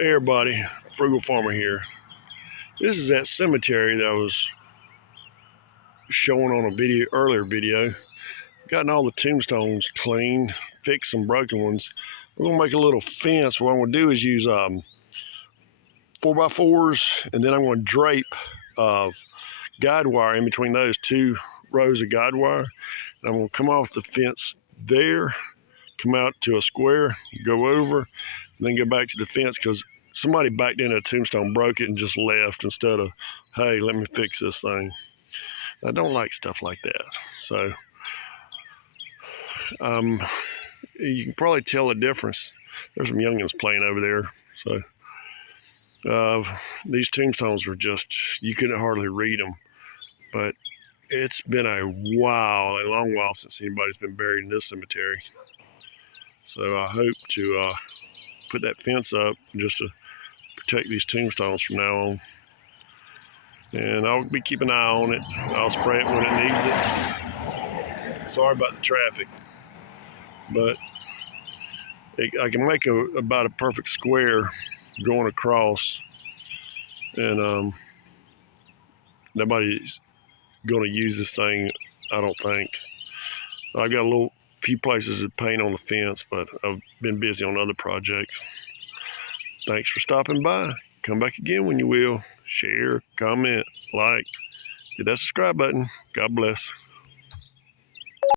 Hey everybody, Frugal Farmer here. This is that cemetery that I was showing on a earlier video. Gotten all the tombstones clean, fixed some broken ones. We're gonna make a little fence. What I'm gonna do is use 4x4s, and then I'm gonna drape guide wire in between those two rows of guide wire. And I'm gonna come off the fence there, come out to a square, go over, and then go back to the fence because somebody backed into a tombstone, broke it, and just left instead of, hey, let me fix this thing. I don't like stuff like that. So you can probably tell the difference. There's some youngins playing over there. So these tombstones were just, you couldn't hardly read them. But it's been a long while since anybody's been buried in this cemetery. So I hope to put that fence up just to protect these tombstones from now on. And I'll be keeping an eye on it. I'll spray it when it needs it. Sorry about the traffic, but I can make about a perfect square going across, and nobody's going to use this thing, I don't think. I've got a few places to paint on the fence, but I've been busy on other projects. Thanks for stopping by. Come back again when you will. Share, comment, like, hit that subscribe button. God bless.